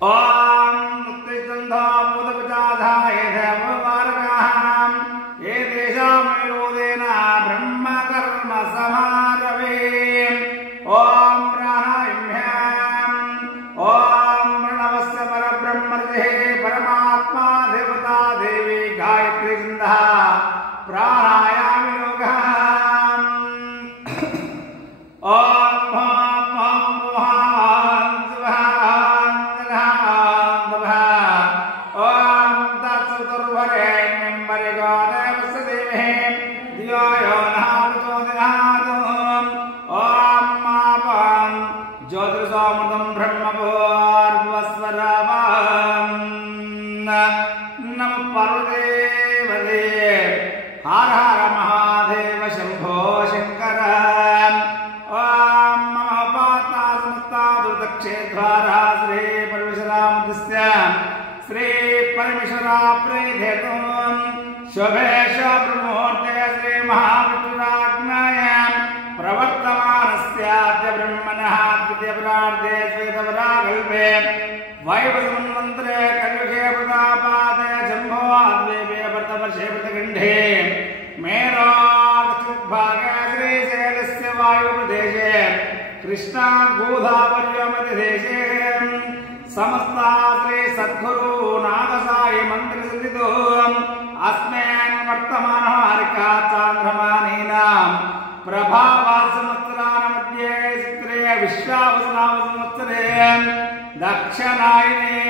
ओम मुक्तिचंदा मुदपचाधाय देववारकाम प्राणायामि योगः श्री परमेश्वरा प्रेधेतुं शुभेश ब्रह्मोर्ते श्री महाविष्णुराज्ञाय प्रवर्तमानस्याद्य ब्रह्मणः द्वितीयपरार्धे श्वेतपराकल्पे वैवस्मन्वन्तरे कल्युगे प्रतापादे जम्भो आद्वेपे वर्तवर्षे व्रतगण्ढे मेरोदक्षिणभागे श्रीशैलस्य वायुप्रदेशे कृष्णा गोदावर्यमध्यदेशे समस्ता श्री सद्गुरु नागसाई मंत्र सिद्धितो अस्मिन् वर्तमान हारिका चांद्रमानीनां प्रभावात् संवत्सरान् मध्ये चित्रे विश्वावसनाम संवत्सरे दक्षिणायने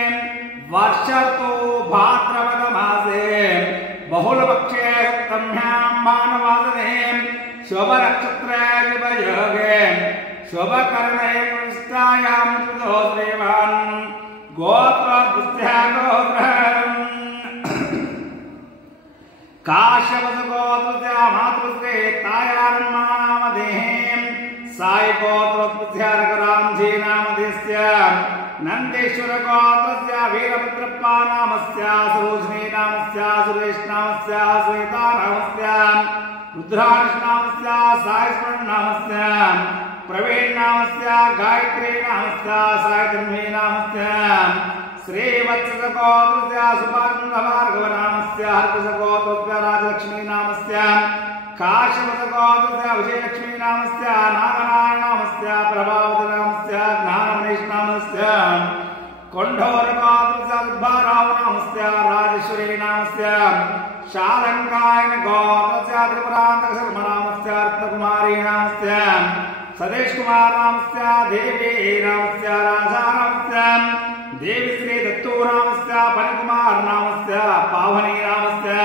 वर्षतो भाद्रपद मासे बहुलपक्षे सप्तम्यां भानुवासरे शुभ नक्षत्रे शुभयोगे शुभकर्णे निष्ठायां कृतो श्रीवान् गोत्रपुष्टः गोत्रम् काश्यपसुगोत्रस्य मातृश्री तायारम्मानामधेयं साई गोत्रपुष्टः नामधेयस्य नन्देश्वरगोत्रस्य वीरभद्रप्पा नामस्य सरोजिनी नामस्य सुरेश नामस्य श्वेता नामस्य रुद्राक्ष नामस्य साईस्वर्ण नामस्य प्रवीण नामस्य गायत्री नामस्य सायतन्वी नामस्य श्रीवत्सगोत्रस्य सुभार्गव नामस्य हर्षगोत्रस्य राजलक्ष्मी नामस्य काश्यपसगोत्रस्य विजयलक्ष्मी नामस्य नागनारायण नामस्य प्रभावती नामस्य ज्ञानमनीष नामस्य कोण्ढोरगोत्रस्य उद्भाराव नामस्य राजेश्वरी नामस्य शालङ्कायन गोत्रस्य त्रिपुरान्तकशर्म नामस्य अर्थकुमारी नामस्य सदेश कुमार नामस्य देवी नामस्य राजा नामस्य देवी श्री दत्तो नामस्य फणिकुमार नामस्य पावनी नामस्य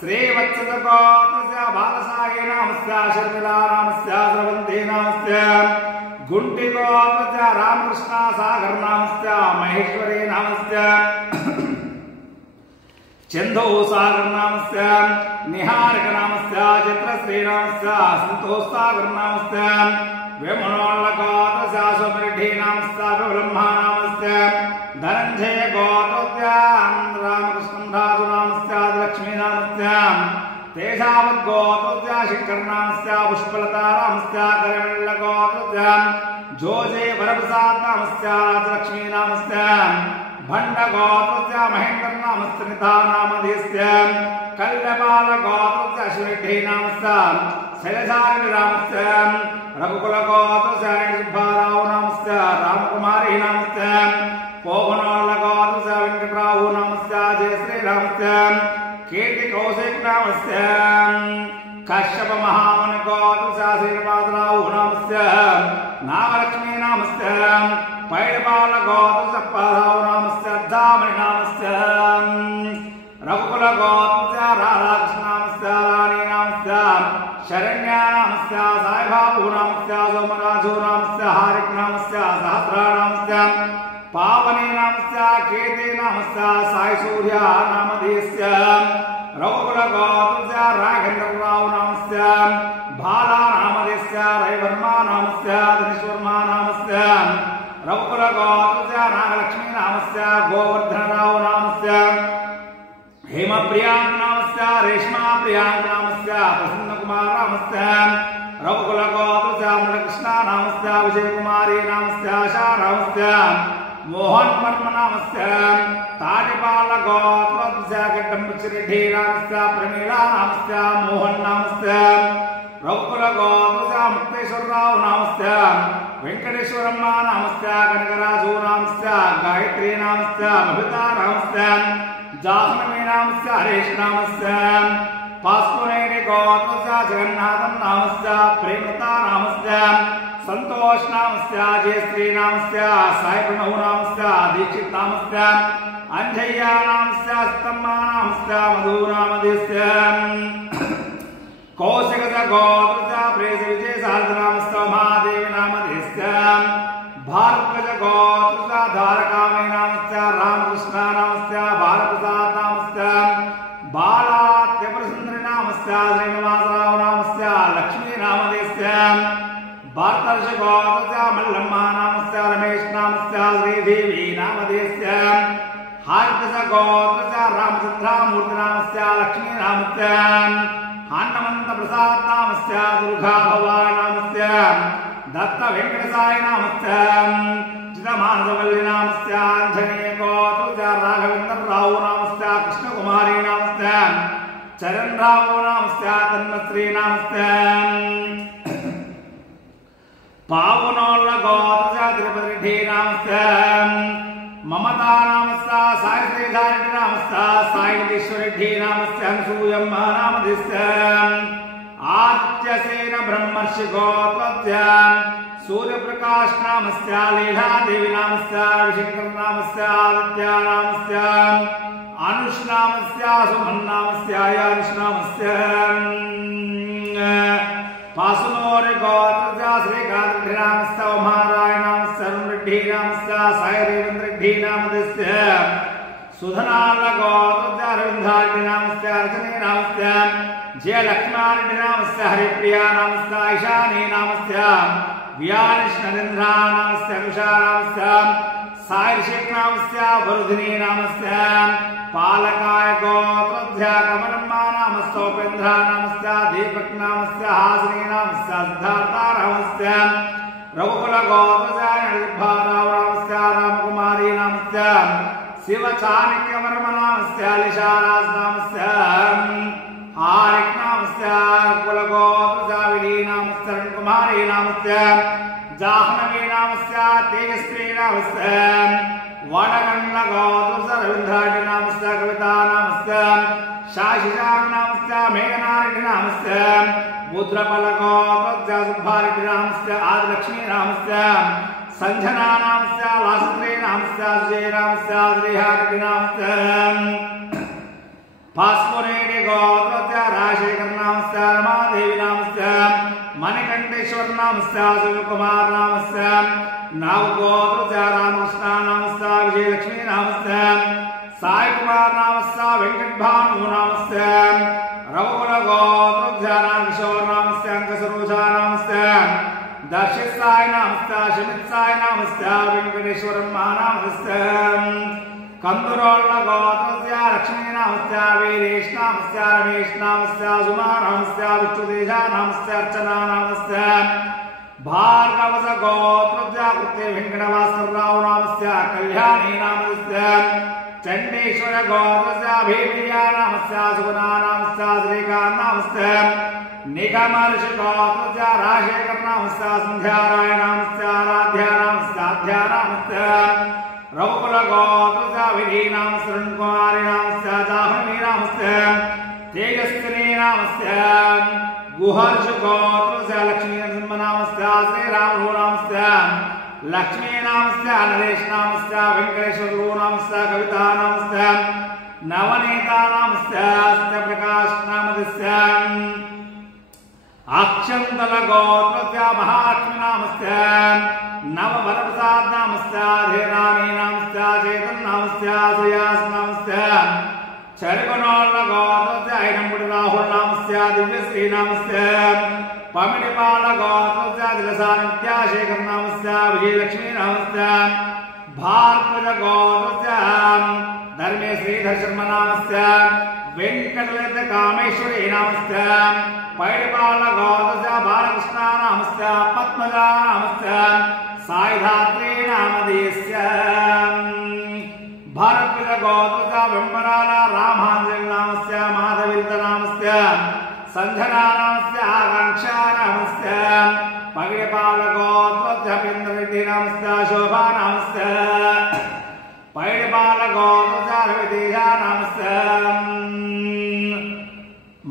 श्रीवत्सगोत्रस्य बालसाई नामस्य शर्मिला नामस्य स्रवन्ती नामस्य गुण्टिगोत्रस्य रामकृष्ण सागर नामस्य महेश्वरी नामस्य चंदो सागर नामस्य निहारिक नामस्य चित्रश्री नामस्य संतोष सागर नामस्य वेमनोल्लगोत्रस्य सोमरेड्डी नामस्य ब्रह्मा नामस्य धनंजय गोत्रस्य रामकृष्ण राजु नामस्य लक्ष्मी नामस्य तेजावद्गोत्रस्य शंकर नामस्य पुष्पलता नामस्य करवेल्लगोत्रस्य जोजे वरप्रसाद नामस्य राजलक्ष्मी नामस्य भंडगोत्रस्य महेंद्र नामस्य निधा नामधेयस्य कल्यपालगोत्रस्य अश्वरेड्डी नामस्य शैलजारि नामस्य रघुकुलगोत्रस्य सुब्बाराव नामस्य रामकुमारी नामस्य पोहनोल्लगोत्रस्य वेंकटराव नामस्य जयश्री नामस्य कीर्तिकौशिक नामस्य कश्यप महामुनिगोत्रस्य श्रीनिवासराव नामस्य नागलक्ष्मी नामस्य पैलपालगोत्रस्य पाराव नामस्य दामणि नामस्य रघुकुलगोत्रस्य राधाकृष्ण नामस्य रानी नामस्य शरण्या नामस्य साईबाबू नामस्य सोमराजु नामस्य हारिक नामस्य सहस्रा नामस्य पावनी नामस्य कीर्ति नामस्य साई सूर्य नामधेयस्य रघुकुलगोत्रस्य राघवेन्द्रराव नामस्य बाला नामधेयस्य रविवर्मा नामस्य दिनेश्वर्मा नामस्य रघुकुलगोत्रस्य नागलक्ष्मी नामस्य गोवर्धनराव नामस्य हेमप्रिया नामस्य रेश्मा प्रिया नामस्य प्रसन्नकुमार नामस्य रघुकुलगोत्रस्य कृष्ण नामस्य विजयकुमारी नामस्य आशा नामस्य मोहन वर्म नामस्य ताजपालगोत्रस्य गड्डम्बचिरेड्डी नामस्य प्रमीला नामस्य मोहन नामस्य रघुकुलगोत्रस्य मुक्तेश्वरराव नामस्य वेंकटेश्वरम्मा नामस्य कनकराजु नामस्य गायत्री नामस्य बबिता नामस्य जाह्नवी नामस्य हरेश नामस्य पास्पुरेणि गोत्रस्य जगन्नाथं नामस्य प्रेमता नामस्य संतोष नामस्य जयश्री नामस्य साई प्रणव नामस्य दीक्षित नामस्य अंजय्या नामस्य स्तम्मा नामस्य मधु नामस्य कौशिक गोत्रस्य प्रेस विजय सारथ नामस्य महादेव नामस्य भारत गोत्रस्य धारकामय नामस्य रामकृष्ण नामस्य भारप्रसाद नामस्य बालात्यप्रसुंदरी नामस्य श्रीनिवासराव नामस्य लक्ष्मी नामस्य भारतर्ष गोत्रस्य मल्लम्मा नामस्य रमेश नामस्य श्रीदेवी नामस्य हार्दस गोत्रस्य रामचंद्रमूर्ति नामस्य लक्ष्मी नामस्य हनुमंत प्रसाद नामस्य दुर्गा भवानी नामस्य दत्त वेंकटसाई नामस्य चिदमानसवल्ली नामस्य आंजनेय गोत्रस्य राघवेंद्र राव नामस्य कृष्णकुमारी नामस्य चरण राव नामस्य तन्मश्री नामस्य पावनोल्ल गोत्रस्य तिरुपति नामस्य ममता नामस्य साईश्रीधारी नामस्य साईश्वरी नामस्य अनसूयम्मा नामस्य आदित्यसेन ब्रह्मर्षि गोत्रस्य सूर्यप्रकाश नामस्य लीला देवी नामस्य विशंकर नामस्य आदित्य नामस्य अनुष नामस्य सुमन नामस्य आयुष नामस्य पासुनोर गोत्रस्य श्रीकांत नामस्य उमाराय नामस्य अरुणरेड्डी नामस्य साई रेवंद्रेड्डी नामस्य सुधनाल गोत्रस्य अरविंदारेड्डी नामस्य अर्चने नामस्य जय लक्ष्मणारेड्डी नामस्य हरिप्रिया नामस्य ईशानी नामस्य व्यानिश नरेंद्र नामस्य अनुषा नामस्य साई शेख नामस्य वरुधिनी नामस्य पालकाय गोत्रस्य कमलम्मा नामस्य उपेंद्र नामस्य दीपक नामस्य हासिनी नामस्य सिद्धार्थ नामस्य रघुकुल गोत्रस्य निर्भाराव नामस्य रामकुमारी नामस्य शिव चाणक्य वर्म नामस्य लिशाराज नामस्य हारिक नामस्य कुल गोत्रस्य विली नामस्य कुमारी नामस्य जाह्नवी नामस्य तेजस्वी नामस्य वडगंड गोत्रस्य रविंद्रारेड्डी नामस्य कविता नामस्य शाशिशाम नामस्य मेघनारेड्डी नामस्य बुद्रपल गोत्रस्य सुब्बारेड्डी नामस्य आदिलक्ष्मी नामस्य संजना नामस्य वासुदेवी नामस्य विजय नामस्य श्रीहारेड्डी नामस्य पास्पुरेणि गोत्रस्य राजशेखर नामस्य रमादेवी नामस्य मणिकंठेश्वर नामस्य शिवकुमार नामस्य नावगोत्रस्य रामकृष्ण नामस्य विजयलक्ष्मी नामस्य साई कुमार नामस्य वेंकटभानु नामस्य रघुकुल गोत्रस्य नागकिशोर नामस्य अंकसरोजा नामस्य दर्शित साई नामस्य शमित साई नामस्य वेंकटेश्वरम्मा नामस्य कंदुरोल्ल गोत्रस्य लक्ष्मी नामस्य वीरेश नामस्य रमेश नामस्य सुमा नामस्य विष्णुतेजा नामस्य अर्चना नामस्य भार्गवस गोत्रस्य कृते वेंकटवासुराव नामस्य कल्याणी नामस्य चंडेश्वर गोत्रस्य अभिप्रिया नामस्य सुगुणा नामस्य श्रीकांत नामस्य निगमर्षि गोत्रस्य राजशेखर नामस्य संध्याराय नामस्य आराध्या नामस्य आध्या नामस्य रघुकुल गोत्रस्य विधि नामस्य कुमारी नामस्य जाह्नवी नामस्य तेजस्विनी नामस्य गुहर्ष गोत्रस्य लक्ष्मी नरसिंह नामस्य श्रीराम नामस्य लक्ष्मी नामस्य नरेश नामस्य वेंकटेश्वर नामस्य कविता नामस्य नवनीता नामस्य सत्यप्रकाश नामस्य अक्षंतल गोत्रस्य महालक्ष्मी नामस्य नववरप्रसाद नामस्य धीरानी नामस्य चेतन नामस्य श्रेयास नामस्य चरगनोल्ल गोत्रस्य ऐनंपुडी राहुल नामस्य दिव्यश्री नामस्य पमिडिपाल गोत्रस्य दिलसानित्याशेखर नामस्य विजयलक्ष्मी नामस्य भारद्वाज गोत्रस्य धर्मेश्रीधर शर्मा नामस्य वेंकटललित कामेश्वरी नामस्य पैडिपाल गोत्रस्य बालकृष्ण नामस्य पद्मजा नामस्य साईधात्री नामधेयस्य भारद्वाज गोत्रस्य ब्रह्मराल रामांजलि नामस्य माधवीर्थ नामस्य संजना नामस्य आकांक्षा नामस्य पगिडिपाल गोत्रस्य पेन्द्ररेड्डी नामस्य शोभा नामस्य पैडिपाल गोत्रजा नामस्य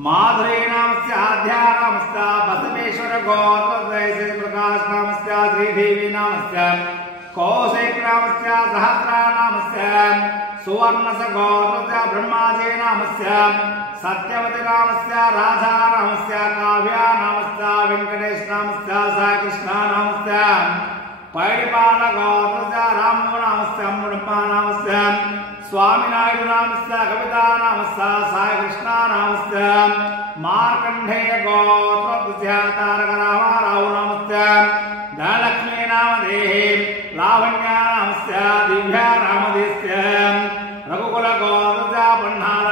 माधुरी नामस्य आध्या नामस्य बसवेश्वर गोत्रजय प्रकाश नामस्य श्रीदेवी नामस्य कौशिक नामस्य सहस्रा नामस्य सुवर्णस गोत्रज ब्रह्माजी नामस्य सत्यवती नामस्य राधा नामस्य काव्या नामस्य वेंकटेश नामस्य साई कृष्ण नामस्य पैडिपाल गोत्रज रामो नामस्य मुड़प्पा नामस्य स्वामी नायडु नामस्य कविता नामस्य साई कृष्ण नामस्य मार्कंडेय गोत्रज तारक रामाराव नामस्य धनलक्ष्मी नामदेहि लावण्या नामस्य दिव्या नामदेस्य रघुकुल गोत्रज पन्नार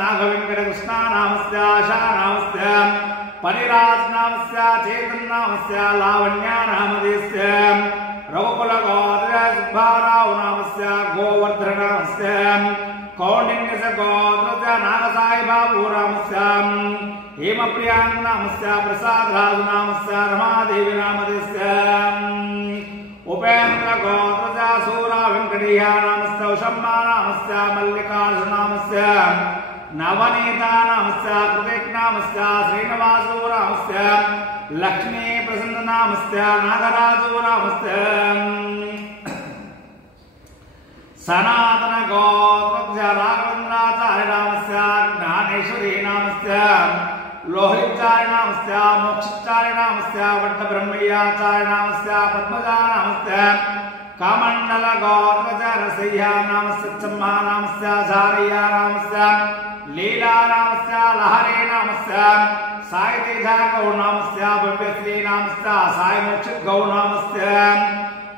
नागवेंकट कृष्ण नामस्य आशा नामस्य परिराज नामस्य चेतन नामस्य लावण्या नामदेस्य रघुकुल गोत्रज सुब्बाराव नामस्य गोवर्धन नामस्य कौंडिन्य गोत्रज नागसाई बाबू नामस्य हेमप्रिया नामस्य प्रसाद राज नामस्य रमादेवी नामदेस्य उपेन्द्र गोत्रज सूरा वेंकटेया नामस्य उषम्मा नामस्य मल्लिकार्जुन नामस्य नवनीता नामस्य कृतिक नामस्य श्रीनिवासो नामस्य लक्ष्मी प्रसन्न नामस्य नागराजो नामस्य सनातन गोत्रज राघवेन्द्राचार्य नामस्य ज्ञानेश्वरी नामस्य लोहिताचार्य नामस्य मोक्षाचार्य नामस्य वट्टब्रह्मय्याचार्य नामस्य पद्मजा नामस्य कामंडल गोत्रज रसय्या नामस्य चम्मा नामस्य झारय्या नामस्य लीला नामस्य लहरी नामस्य साई तेजा गौ नामस्य भव्यश्री नामस्य साई मोक्ष गौ नामस्य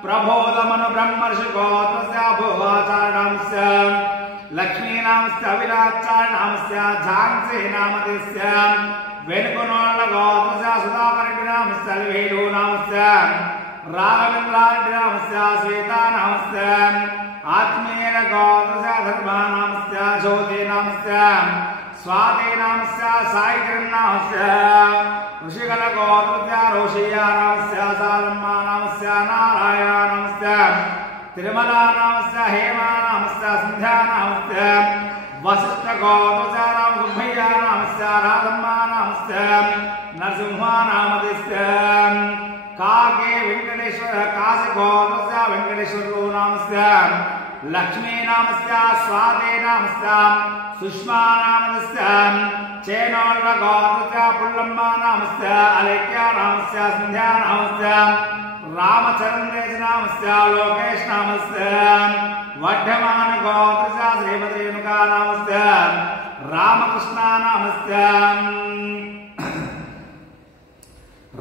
प्रबोधमनु ब्रह्मर्षि गोत्रस्य भोगाचार्य नामस्य लक्ष्मी नामस्य अविराचार्य नामस्य झांसी नामदेस्य वेणुकुनोल्ल गोत्रस्य सुधाकर नामस्य वेणु नामस्य राघवेन्द्रार्य नामस्य श्वेता नामस्य आत्मीय गोत्रस्य धर्मा नामस्य ज्योति नामस्य स्वाति नामस्य साई किरण नामस्य ऋषिकल गोत्रस्य रोषिया नामस्य सालम्मा नामस्य नारायण नामस्य तिरुमला नामस्य हेमा नामस्य संध्या नामस्य वसिष्ठ गोत्रस्य राम गुम्भय्या नामस्य राधम्मा नामस्य नरसिंह नामदेस्य काके वेंकटेश्वर काशी गोत्रस्य वेंकटेश्वरो नामस्य लक्ष्मी नामस्य स्वाति नामस्य सुष्मा नामस्य चेनोल्ल गोत्रस्य पुल्लम्मा नामस्य अलेख्या नामस्य संध्या नामस्य रामचंद्रेश नामस्य लोकेश नामस्य वड्ढमान गोत्रस्य श्रीमती रेणुका नामस्य रामकृष्ण नामस्य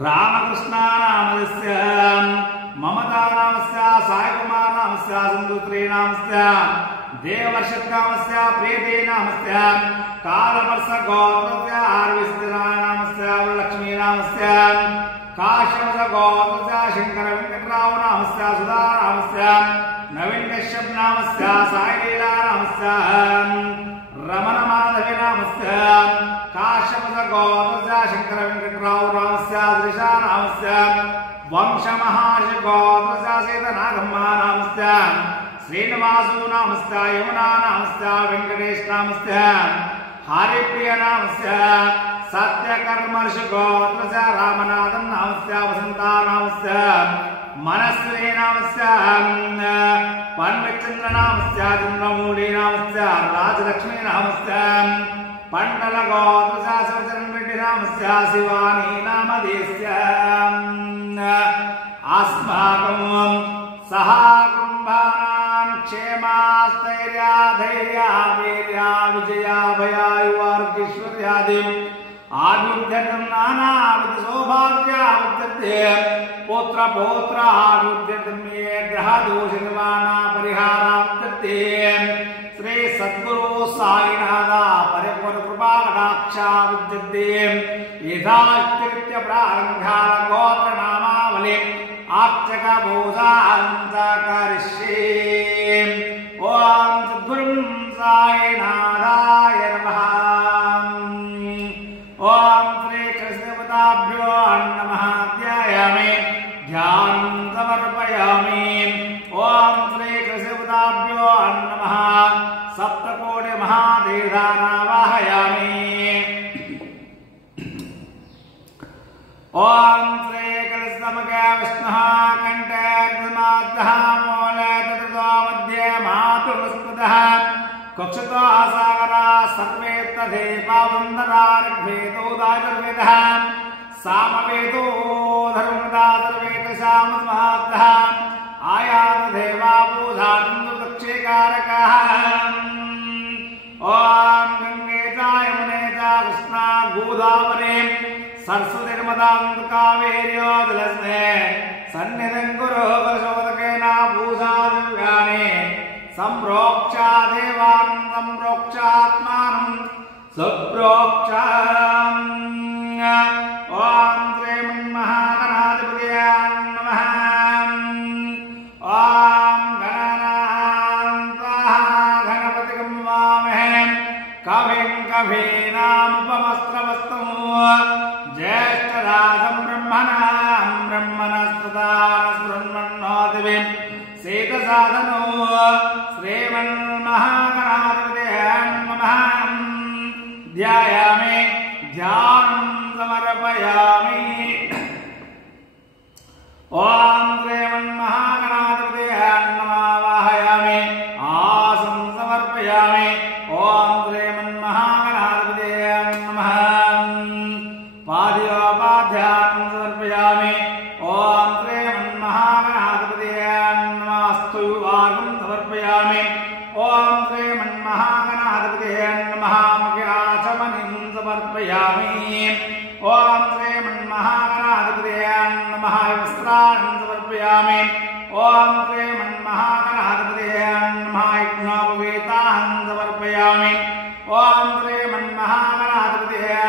रामकृष्ण नामस्य ममता नामस्य साई कुमार नामस्य सिंधुत्री नामस्य देवर्षक नामस्य प्रीति नामस्य कालवर्ष गोत्रस्य आर्विस्तिरा नामस्य लक्ष्मी नामस्य काश्यप गोत्रस्य शंकर वेंकटराव नामस्य सुधा नामस्य नवीन कश्यप नामस्य साई लीला नामस्य रमण माधवी नामस्य काश्यप गोत्रस्य शंकर वेंकटराव नामस्य दृशा नामस्य वंश महर्षि गोत्रस्य सीतनागम्मा नामस्य श्रीनिवासो नामस्य यमुना नामस्य वेंकटेश नामस्य हरिप्रिय नामस्य सत्यकर्मर्षि गोत्रस्य रामनाथन नामस्य वसंता नामस्य मनस्वी नामस्य पन्नचंद्र नामस्य चंद्रमूली नामस्य राजलक्ष्मी नामस्य पंडल गोत्रस्य शिवचरण रेड्डी नामस्य शिवानी नामदेस्य अस्माकं सह कुंभानां क्षेमास्थैर्या धैर्या वीर्या विजया भयायुवार्गीश्वर्यादि आयुध्यं नानाविध सौभाग्यावृत्ते पुत्र पौत्र आयुध्यं ये ग्रह दोष निवारणा परिहारावृत्ते श्री सद्गुरु साईनाथ परिपूर्ण कृपा कटाक्षावृत्ते यथाकृत्य प्रारंभ्या गोत्र नामावली आर्चक भूषान्तकरिष्ये ओम सद्गुरुं साईनाथाय नमः ओम श्री कृष्णपदाभ्यो नमः ध्यायामि ध्यानं समर्पयामि ओम श्री कृष्णपदाभ्यो ओम श्री कृष्णमगे विष्णुः कंठे कृष्णमाद्धः मूले ततो मध्ये मातुस्पदः कक्षतो सागरा सर्वे तदेवा वन्दना ऋग्वेदो दायर्वेदः सामवेदो धर्मदा सर्वे कशामस्माद्दः आयात देवा पूजान्तु दक्षिकारकः ओम गंगे च यमुने च कृष्णा गोदावरी सरस्वती नर्मदा कावेरी जलस्मिन् सन्निधिं कुरु कलशोदकेन पूजाद्रव्याणि सम्प्रोक्ष देवान् सम्प्रोक्षात्मानं सुप्रोक्ष ओम श्रीमन्महागणाधिपतये नमः ओम गणानां गणपतिं वामहे कविं कवीनामुपमस्त्रवस्तु ज्येष्ठराजं ब्रह्मणस्पदा स्मृण्वन्नोतिभिः सेतसाधनो श्रीमन्महागणाधिपतये नमः ध्यायामि ध्यानं समर्पयामि ओम श्रीमन्महागणाधिपतये नमः वाहयामि आसनं समर्पयामि ओम श्रीमन्महागणाधिपतये नमः पाद्योपाध्यानं समर्पयामि ओम श्रीमन्महागणाधिपतये नमः स्तुवार्घं समर्पयामि ओम श्रीमन्महागणाधिपतये नमः मुख्याचमनीं समर्पयामि ओम श्रीमन्महागणाधिपतये नमः वस्त्राणं समर्पयामि ओम श्रीमन्महागणाधिपतये नमः यज्ञोपवीतान् समर्पयामि ओम श्रीमन्महागणाधिपतये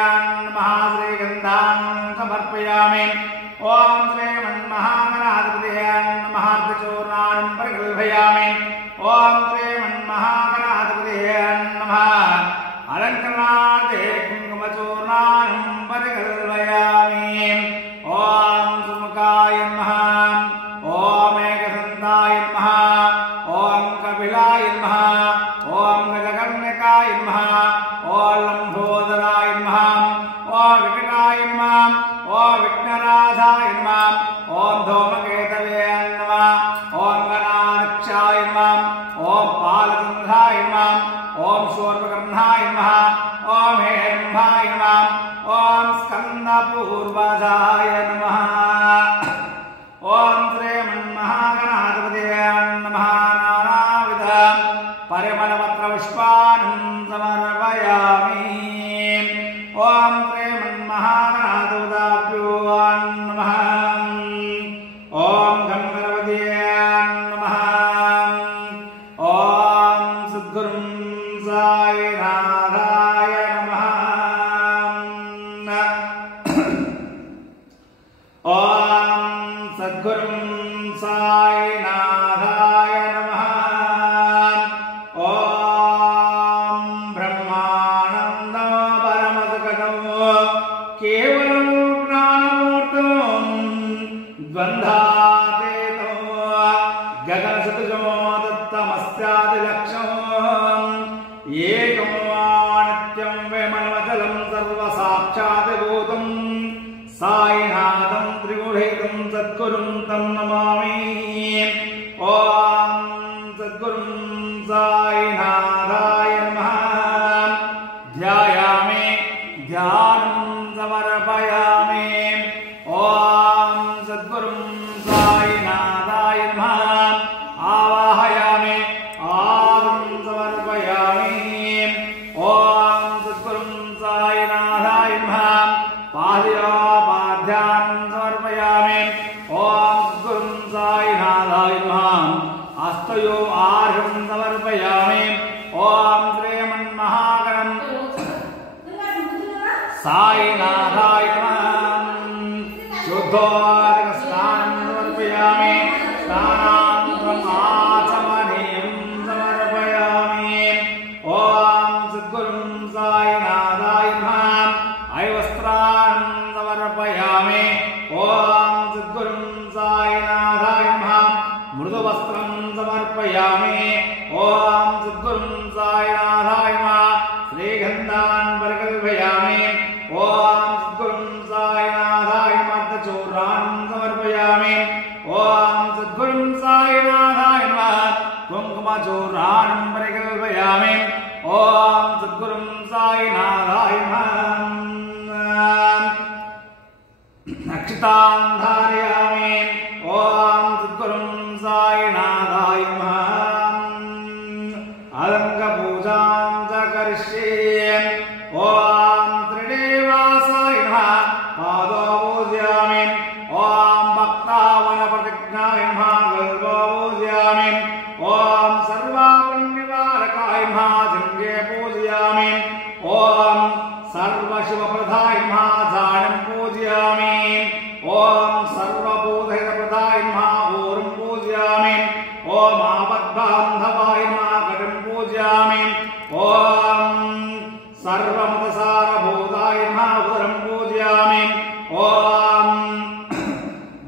नमः श्रीगन्धान् समर्पयामि ओम श्रीमन्महागणाधिपतये नमः अर्धचूर्णान् परिकल्पयामि ओम श्रीमन्महागणाधिपतये नमः अलङ्करणार्थे कुङ्कुमचूर्णान् परिकल्पयामि ओम सुमुखाय नमः ओम एकदन्ताय नमः ओम कपिलाय नमः ओम गजकर्णकाय नमः ओम लंबोदराय नमः ओम विकटाय नमः ओम विघ्नराजाय नमः ओम धूमकेतवे नमः ओम गणाध्यक्षाय नमः ओम पालचन्द्राय नमः ओम शूर्पकर्णाय नमः ओम हेरम्भाय नमः ओम स्कन्दपूर्वजाय नमः ओम श्रीमन्महागणाधिपतये नमः नानाविध परिमलपत्रपुष्पाणं समर्पयामि ओम श्रीमन्महागणाधिपतेभ्यो नमः ओम गणपतये नमः ओम सद्गुरुं साईनाथाय नमः ओम सद्गुरुं साईनाथाय नमः ओम ब्रह्मानन्दो परमसुखदो केवलं ज्ञानमूर्तं द्वन्द्वातीतो गगनसदृशो दत्तमस्यादिलक्षो एकं नित्यं विमलमचलं सर्वसाक्षाद्भूतं साईनाथं त्रिगुणैकं सद्गुरुं तं नमामि ओम सद्गुरुं साईनाथाय नमः ध्यायामि ध्यानं समर्पयामि ओम सद्गुरुं साईनाथाय नमः आवाहयामि आदं समर्पयामि ओम सद्गुरुं साईनाथाय नमः पाद्योपाध्यानं समर्पयामि ओम सद्गुरुं साईनाथाय नमः हस्तयो आर्घं समर्पयामि ओम श्रीमन्महागणं साईनाथाय नमः शुद्धोदकस्नानं समर्पयामि स्नानानन्तरम् आचमनीयं समर्पयामि ओम सद्गुरुं साईनाथाय नमः अयवस्त्रान् समर्पयामि ओम सद्गुरुं साईनाथाय नमः मृदुवस्त्रं समर्पयामि ओम सद्गुरुं साईनाथाय नमः श्रीगन्धान् परिकल्पयामि ओम सद्गुरुं साईनाथाय नमः प्रतिष्ठां धारयामि। ओम सद्गुरुं साईनाथाय नमः। अदंग पूजां च करिष्ये। ओम त्रिदेवासाय नमः। पादौ पूजयामि। ओम भक्तावन प्रतिज्ञाय नमः। गल्भौ पूजयामि। ओम सर्वापन्निवारकाय नमः। जङ्घे पूजयामि। ओम सर्वशिवप्रदाय नमः। जानं पूजयामि। ओम सर्वभूतहितप्रदाय नमः। ऊर्ं पूजयामि। ओम आपद्बान्धवाय नमः। कटिं पूजयामि। ओम सर्वमतसारभूताय नमः। उदरं पूजयामि। ओम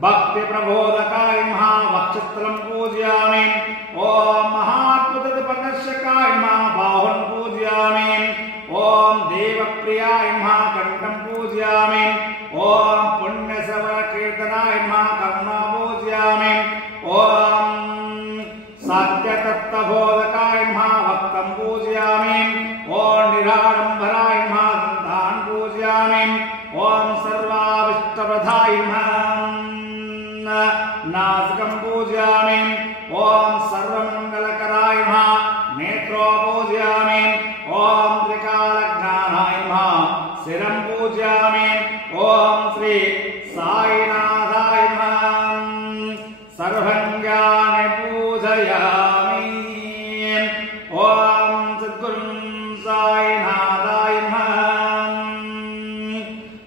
भक्तिप्रबोधकाय नमः। वक्षस्थलं पूजयामि। ओम महात्मतपकर्षकाय नमः। बाहुं पूजयामि। ओम देवप्रियाय नमः। कंठं पूजयामि। ओम पुण्यसवरकीर्तनाय नमः। कर्णं पूजयामि। ओम सत्यतत्त्वबोधकाय नमः। भक्तं पूजयामि। ओम निराडम्बराय नमः। दन्तान् पूजयामि। ओम सर्वाभीष्टप्रदाय नमः। नासिकं पूजयामि। ओम सर्वमङ्गलकराय नमः। नेत्रो पूजयामि। ओम त्रिकालज्ञानाय नमः। शिरं पूजयामि। ओम श्री साईनाथाय नमः। सर्वज्ञाने पूजयामि। ओम सद्गुरुं साईनाथाय नमः।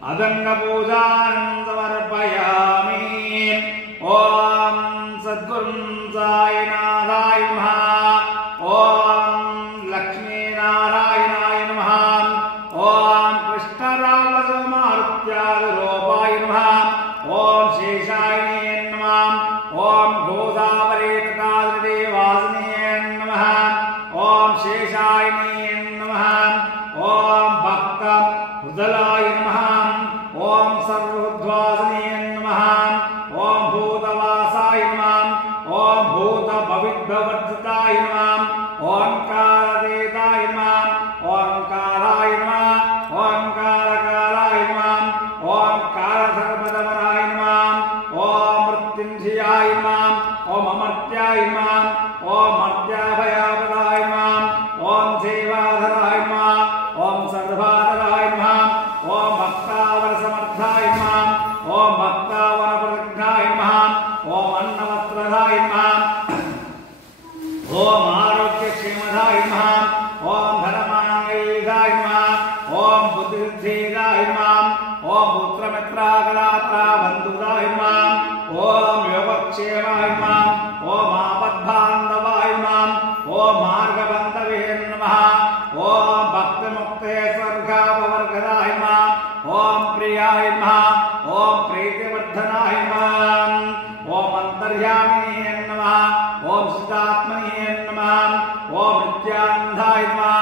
अदङ्गपूजां समर्पयामि। ओम सद्गुरुं साईनाथाय नमः। ओम लक्ष्मीनारायणाय नमः। ओम कृष्णराममारुत्यादिरूपाय नमः। ओम शेषाय नमः। ओम गोदावरी तथादेवासिने नमः। ओम शेषाय नमः। ओम भक्त हृदयाय नमः। ओम सर्वोद्वासिने नमः। ओम भूतवासाय नमः। ओम भूतभविद्भवर्जिताय नमः। ओंकारातीताय नमः। ओंकाराय नमः। ओंकारकाराय नमः। ओंकारसर्वदमनाय नमः। ओम मृत्युंजयाय नमः। ओम अमर्त्याय नमः। ओम मर्त्याभयापदाय नमः। ओम सेवाधराय नमः। ओम सर्वाधराय नमः। ओम भक्तावरसमर्थाय नमः। ओम भक्तावरप्रतिज्ञाय नमः। ओम अन्नवस्त्रधाय नमः। ओम आरोग्यक्षेमधाय नमः। ओम धनमानैदाय नमः। ओम बुद्धिसिद्धिदाय नमः। ओम पुत्रमित्राकलात्रा बन्धुदाय नमः। ओम योगक्षेमाय नमः। ओम आपद्बान्धवाय नमः। ओम मार्गबन्धवे नमः। ओम भक्तिमुक्ते स्वर्गापवर्गदाय नमः। ओम प्रियाय नमः। ओम प्रीतिवर्धनाय नमः। ओम अन्तर्यामिने नमः। ओम सिद्धात्मने नमः। ओम नित्यानन्दाय नमः।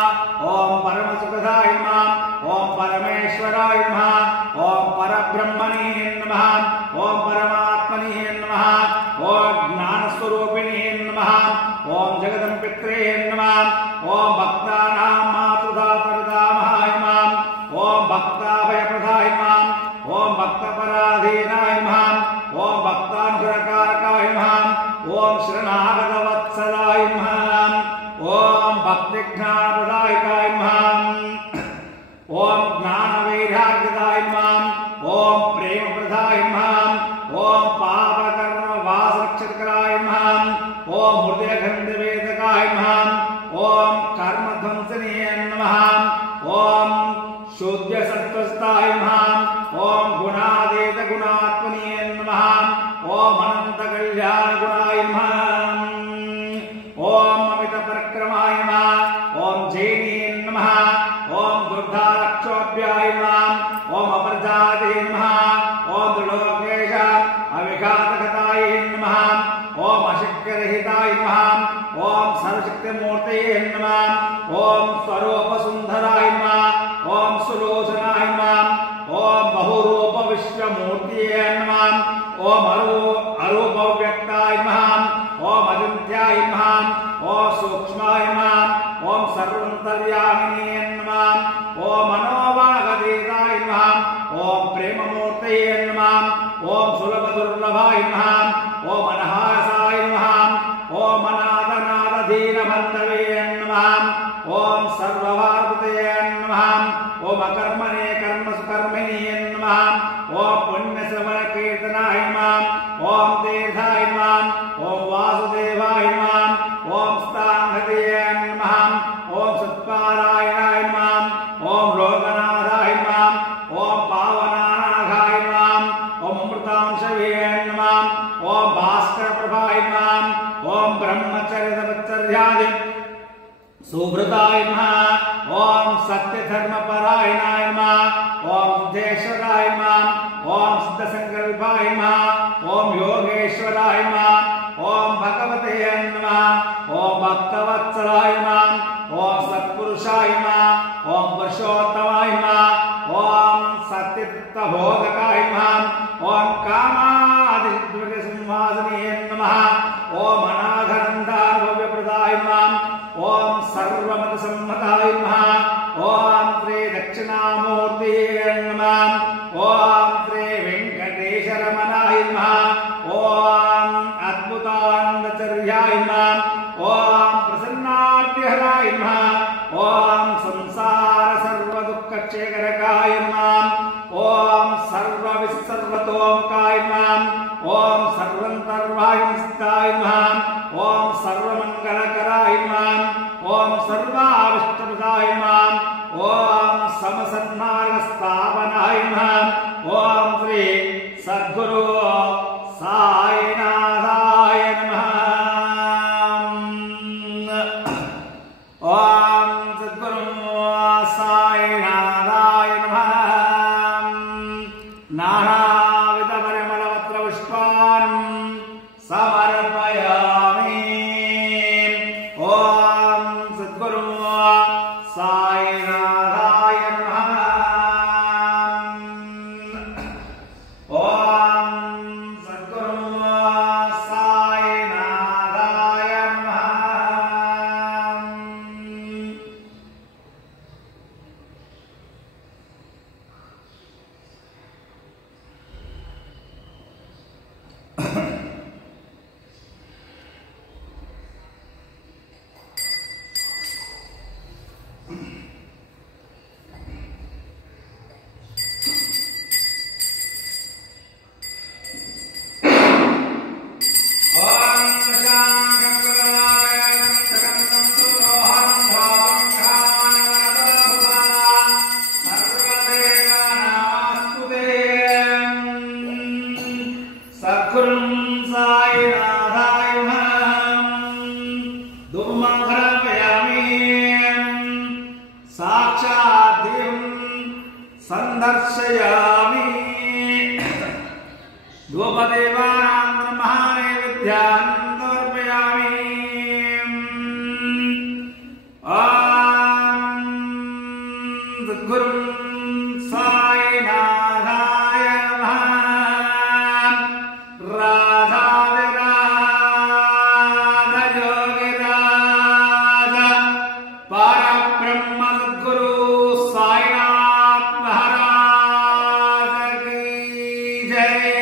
ओम परमसुखदाय नमः। ओम परमेश्वराय नमः। ओम परब्रह्मणे नमः। ओम परमात्मने नमः। ओम ज्ञानस्वरूपिणे नमः। ओम जगदम्पित्रे नमः। ओम भक्तानां मातृदातृदामहाय नमः। ओम भक्ताभयप्रदाय नमः। ओम भक्तपराधीनाय नमः। ओम भक्तानुग्रहकारकाय नमः। ओम शरणागतवत्सलाय नमः। ओम भक्तिज्ञानप्रदायकाय नमः। ओम ज्ञानवैराग्यदाय नमः। ओम प्रेमप्रदाय नमः। ओम पापकर्मवासरक्षकराय नमः। ओम हृदयखण्डवेदकाय नमः। ओम कर्मध्वंसने नमः। ओम शुद्धसत्त्वस्थाय नमः। ओम गुणातीतगुणात्मने नमः। ओम अनन्तकल्याणगुणाय नमः। ओम अमितपरक्रमाय नमः। ओम जैने नमः। ओम दुर्धारक्षोभ्याय नमः। ओम अप्रजाते नमः। ओम त्रिलोकेश अविघातकताय नमः। ओम अशक्यरहिताय नमः। ओम सर्वशक्तिमूर्तये नमः। ओम स्वरूपसुन्दराय नमः। ओम सुलोचनाय नमः। ओम बहुरूप विश्वमूर्तये नमः। ओम अरूपव्यक्ताय नमः। ओम अचिन्त्याय नमः। ओम सूक्ष्माय नमः। ओम सर्वन्तर्यामिने नमः। ओम मनोवागतीताय नमः। ఓం ప్రేమమూర్తయే నమః ఓం సులభదుర్లభాయ నమః ఓం అనహాసాయ నమః ఓం అనాథనాథధీరబంధవే నమః ఓం సర్వభారతయే నమః ఓం అకర్మణే కర్మసుకర్మిణే నమః ఓం పుణ్యశ్రవణ కీర్తనాయ నమః ఓం తీర్థాయ నమః ఓం వాసుదేవాయ నమః ఓం స్థాంగతయే నమః ఓం సత్పారాయణాయ నమః ఓం లోకనాథాయ నమః ఓం పావనానాథాయ నమః ఓం అమృతాంశవే నమః ఓం భాస్కర ప్రభాయ నమః ఓం బ్రహ్మచర్యవచ్చర్యాది सुभृताय नमः ओम सत्यधर्मपरायणाय नमः ओम सिद्धेश्वराय नमः ओम सिद्धसंकल्पाय नमः ओम योगेश्वराय नमः ओम भगवते नमः ओम भक्तवत्सलाय नमः ओम सत्पुरुषाय नमः ओम पुरुषोत्तमाय नमः ओम सत्यतत्त्वबोधकाय नमः ओम कामादिसिंहासने नमः ओम अनाथनन्दानुभव्यप्रदाय नमः ओम सर्वमतसम्मताय नमः ओम श्री दक्षिणामूर्तये नमः ओम श्री वेंकटेशरमणाय नमः ओम अद्भुतानन्दचर्याय नमः ओम प्रसन्नार्तिहराय नमः ओम संसार सर्वदुःखक्षेकरकाय नमः ओम सर्वविसर्वतोमुखाय नमः ओम सर्वन्तर्वायुनिष्ठाय नमः ओम सर्वमङ्गलकराय नमः ओम सर्वाविष्टप्रदाय नमः ओम समसन्मार्गस्थापनाय नमः ओम श्री सद्गुरु साईनाथाय नमः ओम सद्गुरु साईनाथाय नमः नानाविधपरिमलपत्रपुष्पाणि समर्पयामि ओम सद्गुरु साईनाथाय नमः ओम सद्गुरु साईनाथाय नमः संदर्शयामि धूपदेवानां महानैवेद्यान् समर्पयामि ॐ सद्गुरुं साईनाथाय नमः राधाविराज योगिराज परब्रह्म सद्गुरु साईनाथ महाराज की जय।